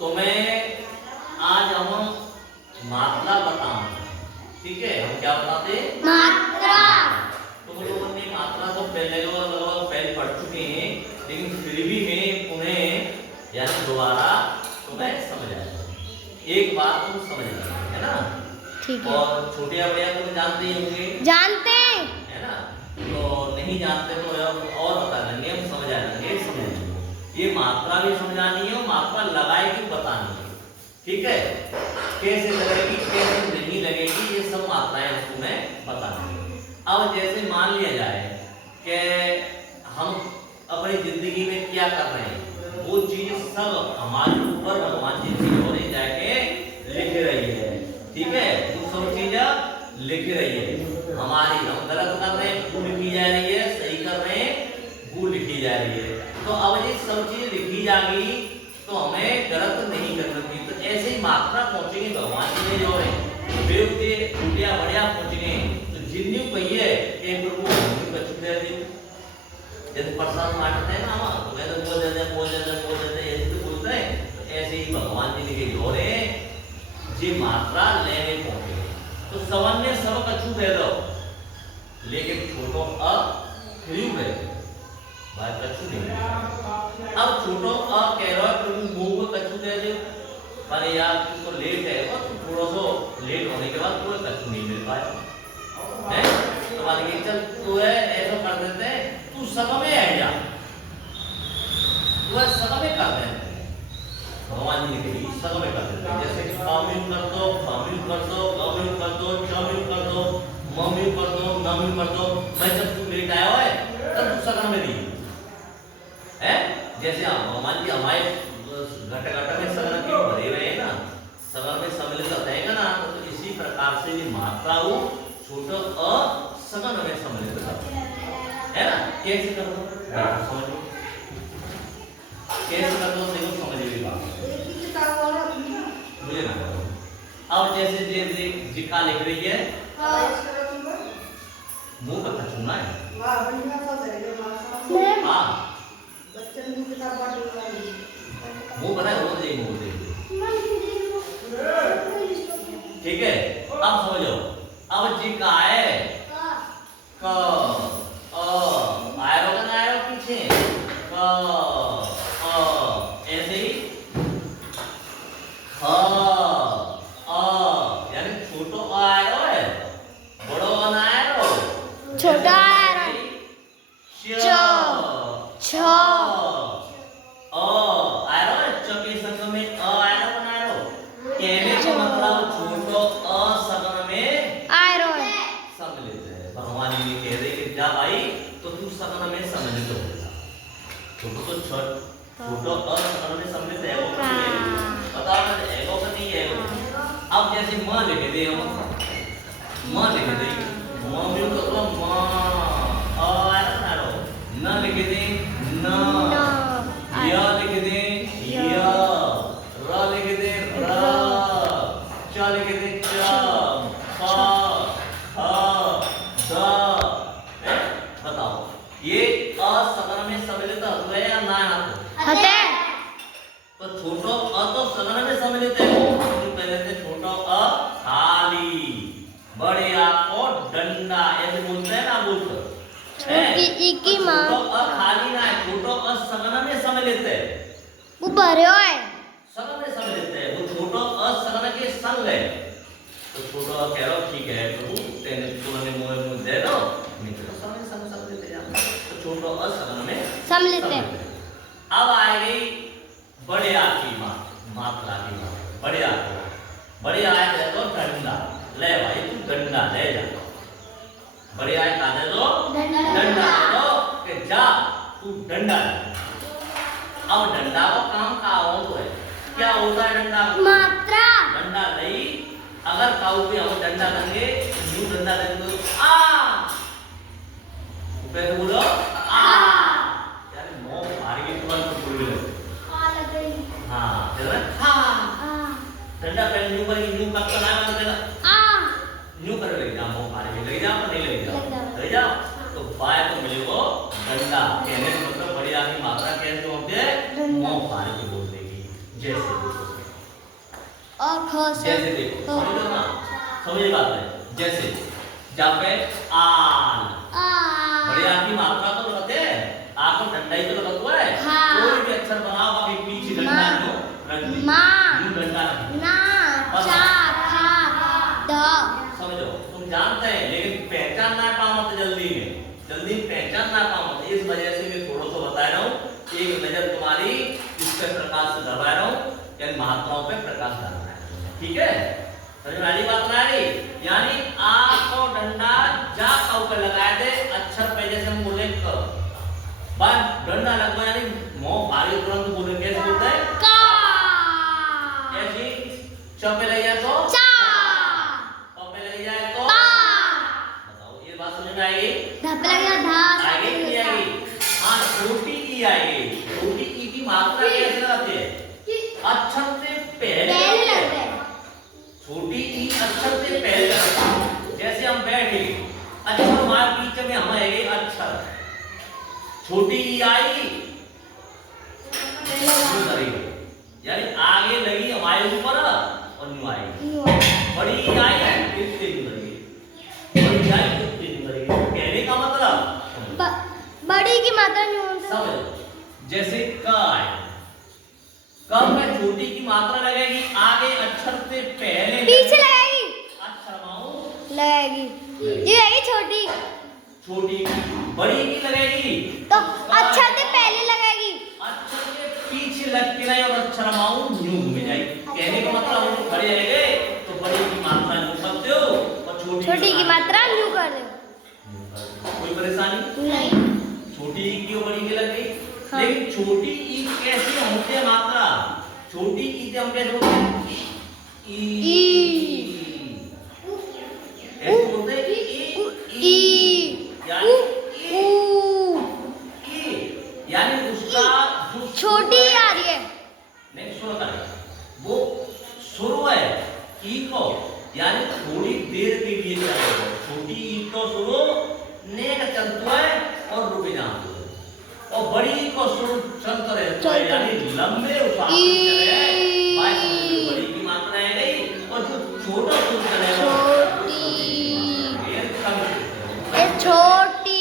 तुम्हें आज हम मात्रा बताऊंगा। ठीक है, हम क्या बताते? मात्रा। तुम लोगों ने मात्रा तो पहले पढ़ चुके हैं, लेकिन फिर भी मैं उन्हें यानी दोबारा तुम्हें समझाया। एक बात तुम समझ गए है ना? ठीक है। और छोटे बड़े तुम जानते ही होंगे। जानते हैं है ना? तो नहीं जानते तो और बता देंगे, हम समझा देंगे। समझेंगे ये मात्रा भी समझानी है और मात्रा लगाएगी बतानी है। ठीक है, कैसे लगेगी कैसे नहीं लगेगी ये सब मात्राएं तुम्हें बतानी है। अब जैसे मान लिया जाए कि हम अपनी जिंदगी में क्या कर रहे हैं, वो चीज सब हमारे ऊपर भगवान जी की ओर जाके लिख रही है। ठीक है, वो सब चीजें लिख रही है हमारी। हम गलत कर रहे हैं वो लिखी जा रही है, सही कर रहे हैं वो लिखी जा रही है। तो अब ये सब चीज लिखी जाएगी तो हमें गलत नहीं करना चाहिए। तो ऐसे ही मात्रा पहुंचेंगे भगवान जी ने जो है बेवते टूटिया बढ़िया पहुंचेंगे। तो जिन्नी कहिए एक प्रभु कछु दे दी, जैसे प्रसाद बांटते हैं ना हम, तो कहते बोल देते ऐसे तो बोलते हैं। तो ऐसे ही भगवान जी के जो है जी मात्रा लेने पहुंचे। तो सवन ने सब कछु दे दो, लेकिन छोटो अ फ्री रहे भाई कछु नहीं। अब छोटो अ कह रहा है प्रभु मुंह को कछु दे दे, पर यार तुमको लेट है और तुम थोड़ा सा लेट होने के बाद कोई कछु नहीं मिल पाया है। तो मान के चल तू है ऐसा कर देते हैं, तू सब में आ जा, तू सब में कर दे। भगवान जी ने कही सब में कर देते हैं। जैसे कामिल कर दो, कामिल कर दो, कामिल कर दो, चामिल कर दो, मम्मी कर दो, नामिल कर दो। मैं जब तू लेट आया है तब तू सगन में नहीं है। जैसे भगवान जी हमारे घट में सगन के भरे हुए हैं ना, सगन में सम्मिलित रहेगा ना, तो इसी प्रकार से ये मात्रा वो छोटा अ सगन में सम्मिलित है ना। कैसे कर दो समझो, कैसे कर दो देखो समझिए बात मुझे ना। अब जैसे जैसे जिका लिख रही है मुंह का छूना है। हाँ मुंह बनाए वो दे मुंह दे। ठीक है, अब समझो। अब जी का है क आयरो का आयरो पीछे क ऐसे ही ख यानी छोटो आयरो है, बड़ो आयरो, छोटा आयरो च छ आयरो च के संग में अ आयरो बनायो। कहने का मतलब छोटो अ संग में आयरो सम्मिलित है। भगवान जी कह रहे कि जा भाई तो तू संग में सम्मिलित हो जा। छोटो तो छोटो अ संग में सम्मिलित है वो बताओ ना, एगो का नहीं है वो। अब जैसे मां लिख दे, हम मां लिख दे, मां भी तो मां आयरो ना न लिख दे न, या लिख दे या, र लिख दे र, च लिख दे च, फ ह द। बताओ ये अ सगन में सम्मिलित हुए या ना हते? तो छोटो अ तो सगन में सम्मिलित है। तो पहले थे छोटो अ थाली, बड़े आ को डंडा, ऐसे बोलते हैं ना, बोलते की मां छोटो अ खाली ना है, छोटो अ सगन में सम्मिलित है। वो भर्यो है, सगन में सम्मिलित है, वो छोटो अ सगन के संग है। तो छोटो अ कह रहा ठीक है प्रभु तेने तुमने मुझे दे दो, मैं तो सगन संग सम्मिलित है। तो छोटो अ सगन में सम्मिलित है। अब आएगी बड़े आ की मात्रा की बात। बड़े आ आए दे दो डंडा, ले भाई तू डंडा ले जा। बड़े आए का दे दो डंडा दे दो कि जा तू डंडा ले। अब डंडा का काम का हो है, क्या होता है डंडा? मात्रा। डंडा नहीं, अगर काऊ पे हम डंडा देंगे, यूं डंडा देंगे आ, कैसे बोलो आ, यार मुंह मार के तुरंत बोल रहे आ लग गई। हाँ चलो हाँ डंडा पहले यूं करके यूं कब चला कर आ यूं कर ले जा, मुंह मार के ले जा, नहीं ले जा तो बाय तो मिलेगा डंडा। कहने का मतलब बड़ी आदमी मात्रा कैसे होते हैं, मुंह मार के बोल देगी जैसे और ख से जैसे देखो समझो ना, समझ बात है। जैसे जहाँ पे आल आ बड़े आ की मात्रा तो लगाते हैं, आ को डंडा ही तो लगा हुआ है। हाँ। कोई भी अक्षर बनाओ बाकी पीछे डंडा माँ। लो रख दी माँ। यूं डंडा रख दी। ना चा खा ध समझो तुम जानते हैं लेकिन पहचान ना पाओ मत जल्दी में, जल्दी पहचान ना पाओ मत। इस वजह से मैं थोड़ा सा बता रहा हूँ, एक नजर तुम्हारी इस पे प्रकाश से दबा रहा हूँ, यानी मात्राओं पे प्रकाश डालना है। ठीक है, समझ में आ रही बात ना रही? यानी आ को डंडा जा का ऊपर लगाए थे अक्षर पे, जैसे हम बोले क बस डंडा लगवा यानी मुंह भारी तुरंत बोले कैसे बोलते हैं का ऐसी च पे लग जाए तो चा प पे लग जाए तो पा बताओ ये बात समझ में आएगी? ध पे लग गया धा आएगी नहीं आएगी? हाँ छोटी ई आएगी। छोटी ई की मात्रा कैसे लगाते हैं? अक्षर से पहले पहले लगाते हैं। लगते हैं। छोटी ई अक्षर से पहले लगाते हैं। जैसे हम बैठे अक्षर हमारे बीच में हम आएंगे अक्षर, छोटी ई आई यूं करेगी, यानी आगे लगी हमारे ऊपर और यूं आएगी। बड़ी ई आई इससे यूं करेगी, बड़ी आई इससे यूं करेगी। कहने का मतलब बड़ी की मात्रा न्यूनतम समझो, जैसे क है, क में छोटी की मात्रा लगेगी आगे अक्षर से पहले पीछे लगेगी अक्षर माऊ लगेगी ये लगेगी छोटी छोटी की, बड़ी की लगेगी तो अक्षर से पहले लगेगी अक्षर के पीछे लग के नहीं और अक्षर माऊ यूं घूम जाएगी। कहने का मतलब हम बड़े आएंगे तो बड़ी की मात्रा यूं सकते हो और छोटी की मात्रा न्यू कर दे। कोई परेशानी नहीं छोटी ई क्यों बड़ी की लग गई? हाँ। लेकिन छोटी ई कैसे होती है मात्रा? छोटी ई से हम कैसे बोलते हैं? ई ऐसे बोलते हैं ई यानी यानी उसका जो छोटी आ रही है नहीं सुनो कर वो शुरू है ई को, यानी थोड़ी देर के लिए चलेगा। छोटी ई को शुरू नेक चलता है और रुके जाते हैं, और बड़ी को शुरू चलता रहता है, यानी लंबे उछाल से चले। बड़ी की मात्रा है गई और जो छोटा शुरू चलेगा ये छोटी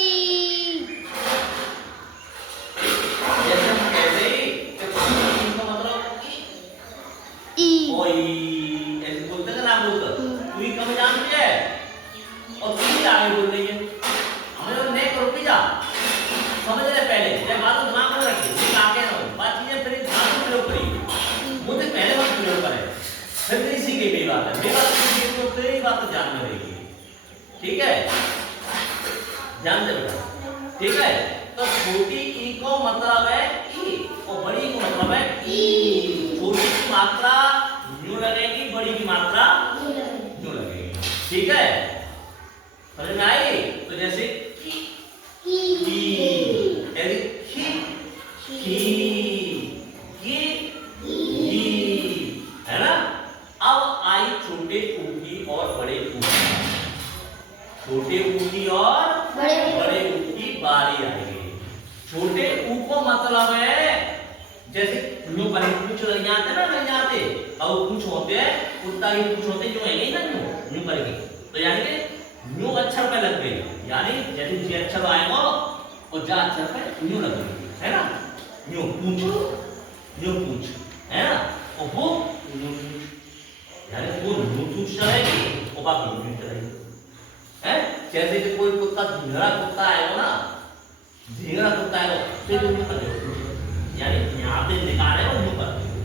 जैसे हम कहते हैं कि छोटी का मतलब ई ओई ऐसे बोलते हैं ना, बोलते तू ही कम जानती है और तू ही आगे बोल रही है। हमें तो नेक रुकी जा समझ ले पहले, ये बात तो दिमाग में रखिए, ये आगे ना हो बात चीजें फिर ध्यान से प्रयोग करिए। मुझे पहले बात प्रयोग करें फिर नहीं सीखे मेरी बात है, मेरी बात सीखे तो तेरी बात ध्यान में रहेगी। ठीक है, ध्यान दे बेटा। ठीक है, तो छोटी ई को मतलब है ई और बड़ी को मतलब है ई। छोटी की मात्रा न्यू लगेगी, बड़ी की मात्रा न्यू लगेगी। ठीक है, समझ में आई? तो जैसे है ना। अब आई छोटे ऊ की और बड़े ऊ की, छोटे ऊ की और बड़े ऊ की बारी आएगी। छोटे ऊ को मतलब है जैसे न्यू बने पूछ लग जाते ना, लग जाते और पूछ होते हैं कुत्ता की पूछ होते जो है नहीं ना न्यू करेंगे, तो यानी कि न्यू अक्षर पे लग गई, यानी जैसे जे अक्षर आएगा और जा अक्षर पे न्यू लग गई, है ना। न्यू पूछ है ना, और वो न्यू पूछ यानी वो न्यू पूछ चलेगी और बाकी न्यू चलेगी। है जैसे कि कोई कुत्ता ढींगरा कुत्ता आएगा ना, ढींगरा कुत्ता आएगा तो न्यू कर देगा, यानी यहाँ पे निकाले और न्यू कर देगा,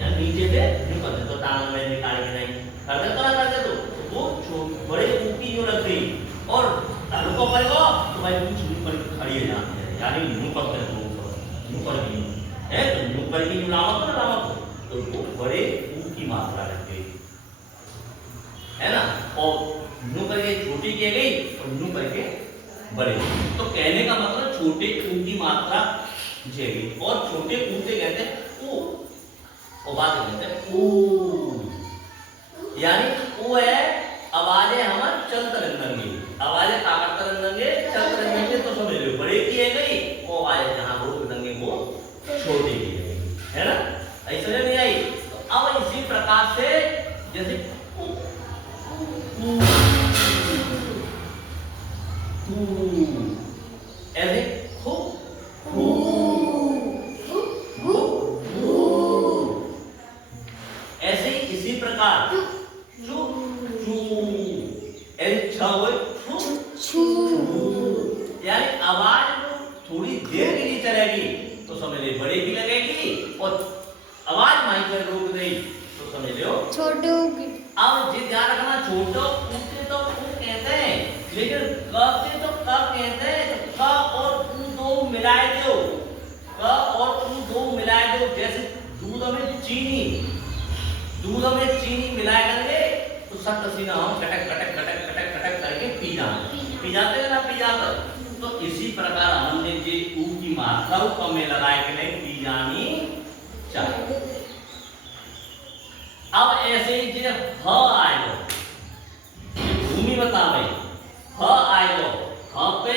यानी नीचे पे न्यू कर देगा, तो टांग में निकाल के नहीं कर दे तो ना कर दे तो वो बड़े ऊपी जो लग गई और हल्को पड़ेगा तो भाई कुछ न्यू पर खड़ी है जाते हैं, यानी न्यू करते हैं तो न्यू कर दी है, तो न्यू कर की लामत ना लामत तो वो बड़े ऊ की मात्रा लग गई, है ना। और न्यू करके छोटी की गई और न्यू करके बड़े। तो कहने का मतलब छोटे ऊ की मात्रा जेगी और छोटे ऊ से कहते हैं ऊ और बात कहते हैं ऊ, यानी ऊ है आवाजें हमारे चलते रंगेंगे, आवाजें ताकत रंगेंगे चलते रंगेंगे, तो समझ लो बड़े की है गई वो आवाजें जहां रोक रंगे वो छोटी की है ना। ऐसा नहीं आई प्रकार से जैसे ऐसे ऐसे ही इसी प्रकार चू चू यानी आवाज थोड़ी देर के लिए चलेगी तो समझ ले बड़े की लगेगी और आवाज माई कर रोक गई तो समझ लो छोटे होगी। अब जी ध्यान रखना छोटो ऊँचे तो ऊ कहते हैं लेकिन क से तो क कहते हैं तो क और ऊ दो मिलाए दो क और ऊ दो मिलाए दो जैसे दूध में चीनी मिलाए करेंगे तो सब पसीना हम कटक कटक कटक कटक कटक करके पी जाते हैं ना पी जाते तो इसी प्रकार हमने जे ऊ की मात्रा क में लगाए के नहीं पी जानी चाहिए। अब ऐसे ही जे ह आएगा भूमि बतावे ह आएगा ह पे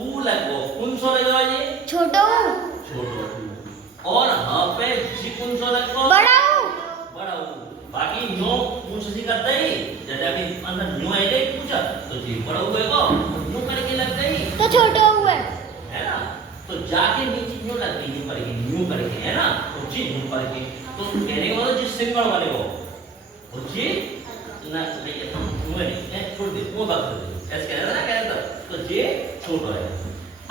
ऊ लगो कौन सो लगो ये छोटो छोटो और ह पे जी कौन सो लगो बड़ा बाकी नो पूछ सी करते ही जैसे अभी अंदर न्यू आई गई पूछा तो जी बड़ा हुए को न्यू करके लग गई तो छोटे हुए है ना तो जाके नीचे न्यू लगती न्यू करके है ना तो जी न्यू करके तो कहने का मतलब जिस सिंगल वाले को वो जी ना ये हम न्यू है छोड़ दे वो बात कर दे ऐसे कहते ना कहते तो जी छोटा है।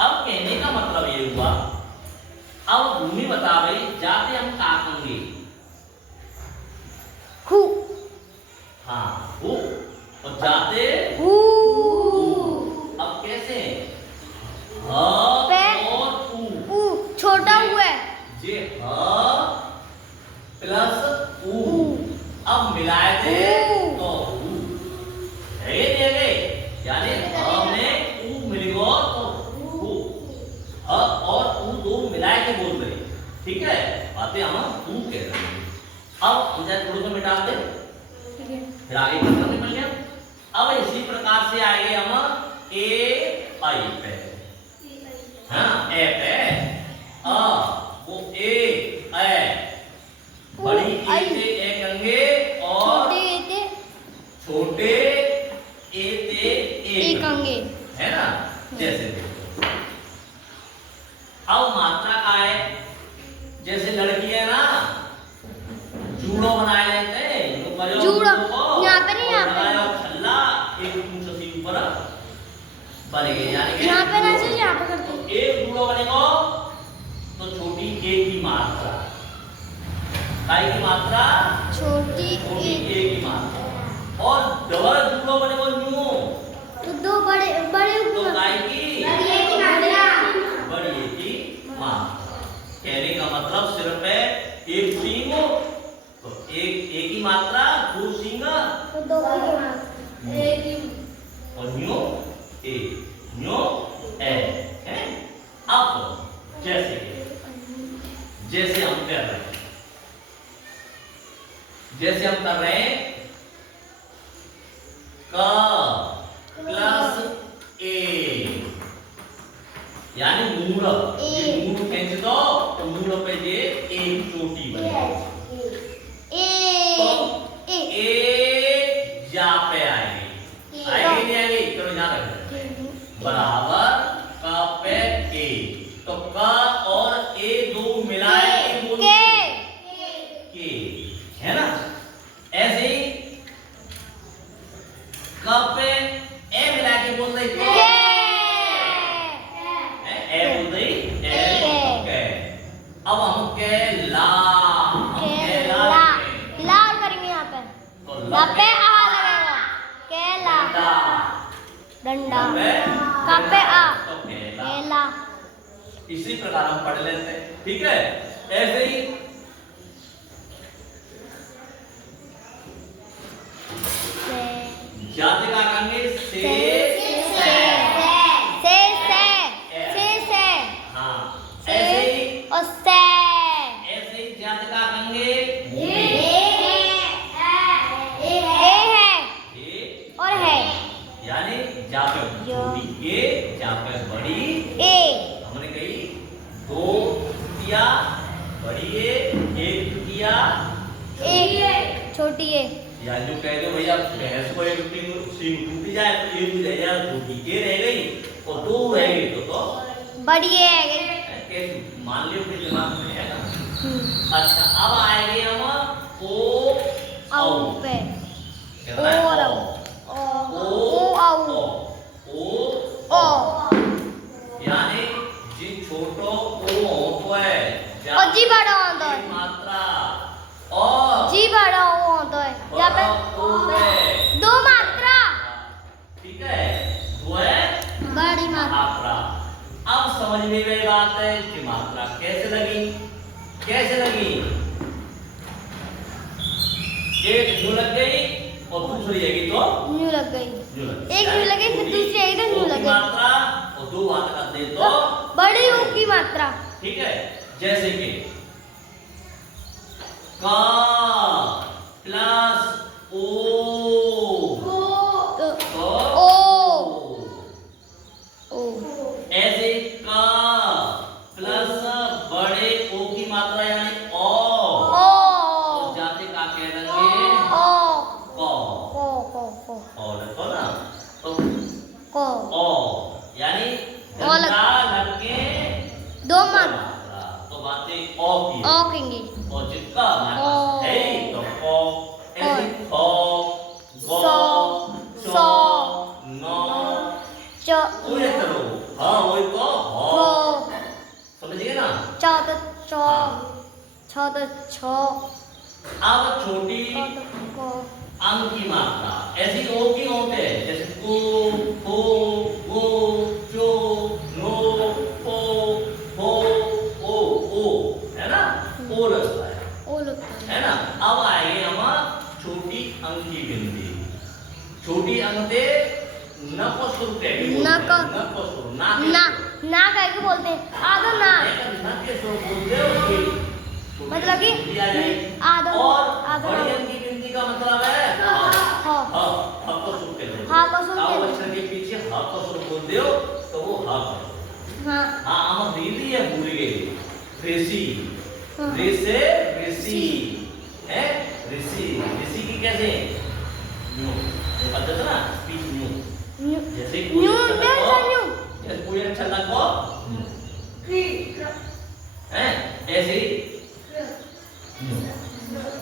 अब कहने का मतलब ये हुआ अब भूमि बता भाई जाते हम का करेंगे हु हाँ हु और जाते हु अब कैसे ह और ऊ छोटा हुआ जे ह प्लस ऊ अब मिलाए दे तो ऊ है ये रे यानी ह में ऊ मिल गया तो हु ह और ऊ दो मिलाए के बोल रहे ठीक है बातें हम ऊ कह रहे हैं। अब हम जाए थोड़ा सा मिटा दे फिर आगे बढ़ते निकल गया। अब इसी प्रकार से आएंगे हम ए आई पे हाँ ए पे आ वो ए बड़ी ए से ए करेंगे और छोटे ए से ए कंगे है ना जैसे देखो अब मात्रा का है जैसे लड़की है ना जूड़ो बनाए लेते हैं जूड़ो यहाँ पे नहीं यहाँ पे छल्ला एक ऊंचा सी ऊपर बनेगा यानी यहाँ पे ना चाहिए यहाँ पे करते हैं। एक जूड़ो बनेगा तो छोटी ए की मात्रा काय की मात्रा छोटी ए की मात्रा और डबल जूड़ो बनेगा न्यू तो दो बड़े बड़े तो काय की बड़ी ए की मात्रा बड़ी ए की मात्रा कहने का मतलब सिर्फ है एक सींग तो एक की मात्रा दो सींग तो दो की एक की और न्यू ए न्यू ए है। अब जैसे हम कर रहे हैं जैसे हम कर रहे हैं क प्लस ए यानी मूल ये मूल खींच दो तो मूल पे ये एक चोटी बनेगी तो ए जा पे आएगी नहीं आएगी चलो यहाँ रख बराबर का पे ए तो का और ए दो मिलाए के बोल के है ना ऐसे ही का पे ए मिला के बोल रहे के ए बोल रही ए अब हम के ला करेंगे यहाँ पे तो ला पे आ लगेगा केला डंडा का पे आ तो केला इसी प्रकार हम पढ़ लेते हैं ठीक है। ऐसे ही जाति का करेंगे हाँ ऐसे ही ऐसे ही जाति का करेंगे और है यानी जा पे छोटी ए जा पे बड़ी ए हमने कही दो दिया बड़ी ए छोटी है। या जो कह दो भैया भैंस को एक सींग टूट जाए तो एक रह जाए छोटी, ये रह गई और दो रह गई तो बड़ी है। कैसे मान लियो फिर दिमाग में है ना। अच्छा अब आएंगे हम ओ औ पे कितना है? और ओ ओ यानी जी छोटो ओ होतो है और जी बड़ा होता है। एक मात्रा और जी बड़ा ओ होता है। यहाँ पे ओ है दो मात्रा। ठीक है, दो है बड़ी मात्रा। मात्रा। अब समझ में वही बात है कि मात्रा कैसे लगी, कैसे लगी। एक न्यू लग गई और दूसरी आएगी तो न्यू लग गई। न्यू लग एक न्यू लगी फिर दूसरी आएगी तो न्यू ओ की लगी। मात्रा और दो बात कर दे तो बड़ी ओ की मात्रा। ठीक है, जैसे कि का प्लस ओ तो ओ ऐसे का प्लस बड़े ओ की मात्रा यानी ओ जाते का कह देंगे को देखो ना तो ओ यानी डंडा लग के दो मात्रा तो बातें ओ की ओ कहेंगे। और जिसका हमारे पास है तो ओ ऐसे ओ गो सो नो चो पूरे करो हाँ वही तो हो समझिए ना। चौ तो चौ छो तो छो अब छोटी अंग की मात्रा ऐसी ओ की होते हैं जैसे को हो गो चो नो ओ हो ओ है ना ओ लगता है ना। अब आएंगे हम छोटी अंग की गिनती। छोटी अंग से न को शुरू कहेंगे न को शुरू ना कह के बोलते हैं आधो ना न के शुरू बोलते हो कि मतलब कि आधो और आधो बड़ी अंग की गिनती का मतलब है हाँ हाँ को शुरू कहते हैं। हाँ को शुरू आओ कहते हैं। अक्षर के पीछे हाँ को शुरू बोलते हो तो वो हाँ हाँ हम रीति है भूल गए ऋषि ऋषि ऋषि है ऋषि ऋषि की कैसे न्यू ये पता था ना स्पीच न्यू जैसे न्यू जैसे कोई अच्छा लगो है ऐसे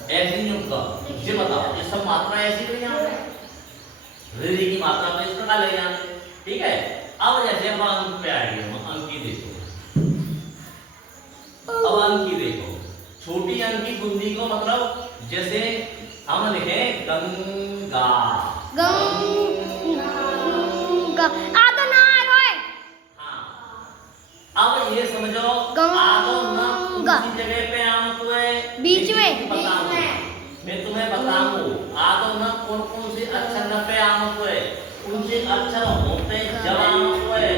ऐसे न्यू का ये बताओ ये सब मात्रा ऐसी नहीं यहाँ पे ऋषि की मात्रा में इस प्रकार ले जाते ठीक है। अब जैसे हम अंक पे आएंगे अंक की देखो अब अंक की देखो छोटी अंक की बुंदी को मतलब जैसे हम लिखे गंगा गंगा आधो ना रोए। हाँ अब ये समझो गंगा आधो न उसी जगह पे आम तो है बीच में मैं तुम्हें बताऊं आधो न कौन कौन से अक्षर न पे आम तो है उनसे अक्षर होते जब आम तो है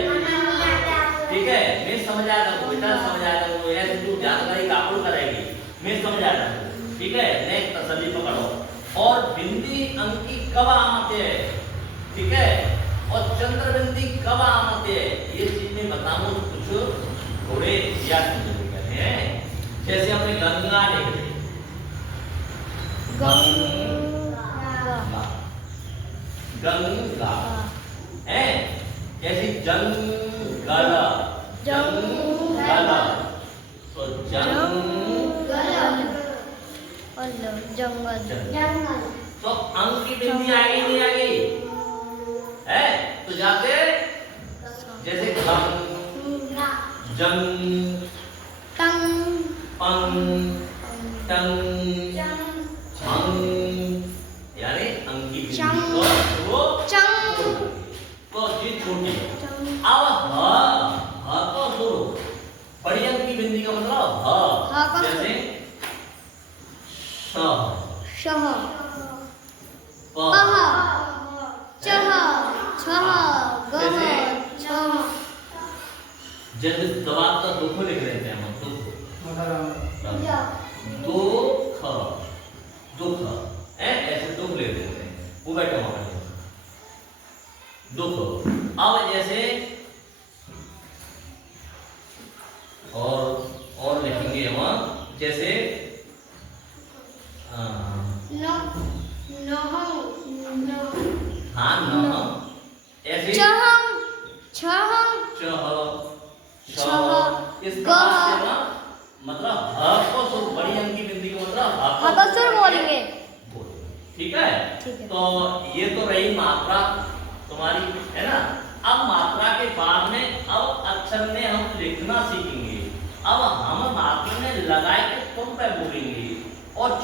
ठीक है। मैं समझ आया था बेटा समझ आया था ऐसे तू जानकारी काबू करेगी मैं समझ आया था ठीक है। नेक्स्ट तसल्ली पकड़ो और बिंदी अंकी कब आते हैं ठीक है और चंद्र बिंदी कब आते हैं ये चीज में बताऊं कुछ थोड़े याद करने हैं। जैसे हमने गंगा लिख ली गंगा है जैसे जंगल जंगल तो जंगल तो अंक की बिंदी आएगी नहीं आएगी है तो जाते जैसे जंग टंग पंग टंग छंग यानी अंक की बिंदी को वो चंग तो जी छोटी अब ह तो शुरू बड़ी अंक की बिंदी का मतलब ह जैसे शह पह चह छह गह छह जब दबाव का दुख लिख रहे थे हम दुख दुख ऐसे दुख ले लेते हैं वो बैठो वहां दुख। अब जैसे और लिखेंगे हम जैसे हाँ न ऐसे चहंग छहंग चह छह इस प्रकार से ना मतलब ह को सुर बड़ी अंकी बिंदी को मतलब हाँ तो सुर बोलेंगे। ठीक है। ठीक है। तो ये तो रही मात्रा तुम्हारी, है ना। अब मात्रा के बाद में अब अक्षर में हम लिखना सीखेंगे। अब हम मात्रा में लगाए के तुम पे बोलेंगे और